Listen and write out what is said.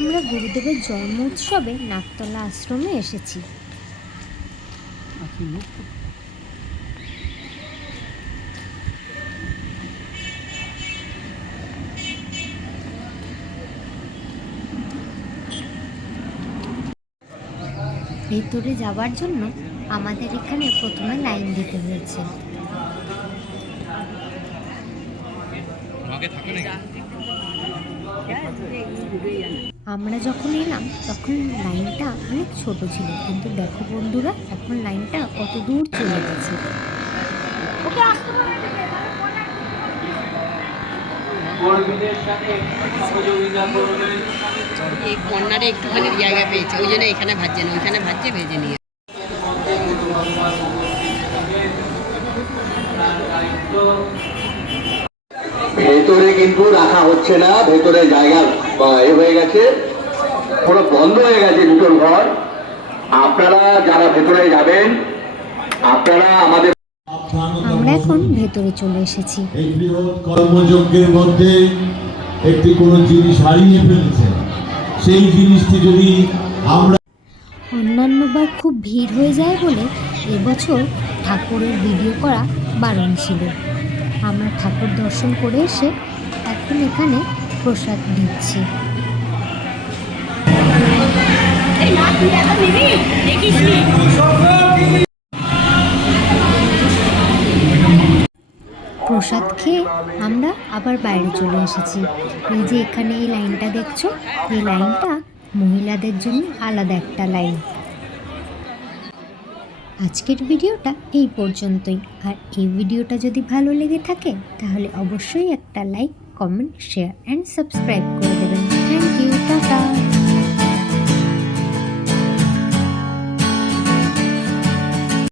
আমরা গুরুদেবের জন্ম উৎসবে নাকতলা আশ্রমে এসেছি। ভেতরে যাওয়ার জন্য আমাদের এখানে প্রথমে লাইন দিতে হয়েছে। থাকে আমরা যখন এলাম তখন লাইনটা অনেক ছোট ছিল। কিন্তু দেখো বন্ধুরা এখন লাইনটা কত দূর চলে গেছে। এই একটুখানি জায়গা পেয়েছে ওই জন্য এখানে ভাজছে না ওইখানে ভাজছে ভেজে নিয়ে। ভেতরে কিন্তু রাখা হচ্ছে না ভেতরে জায়গা বা, এ হয়ে গেছে পুরো বন্ধ হয়ে গেছে দুটোর ঘর। আপনারা যারা ভেতরে যাবেন আপনারা আমাদের আমরা এখন ভেতরে চলে এসেছি। এই বৃহৎ কর্মযজ্ঞের মধ্যে একটি কোনো জিনিস হারিয়ে ফেলেছে। সেই জিনিসটি যদি আমরা অন্যান্যবার খুব ভিড় হয়ে যায় বলে এবছর ঠাকুরের ভিডিও করা বারণ ছিল। আমরা ঠাকুর দর্শন করে এসে এখন এখানে প্রসাদ দিচ্ছি। প্রসাদ খেয়ে আমরা আবার বাইরে চলে এসেছি। এই যে এখানে এই লাইনটা দেখছ? এই লাইনটা মহিলাদের জন্য আলাদা একটা লাইন। আজকের ভিডিওটা এই পর্যন্তই। আর এই ভিডিওটা যদি ভালো লেগে থাকে তাহলে অবশ্যই একটা like comment share and subscribe করে দেবেন থ্যাংক ইউ টাটা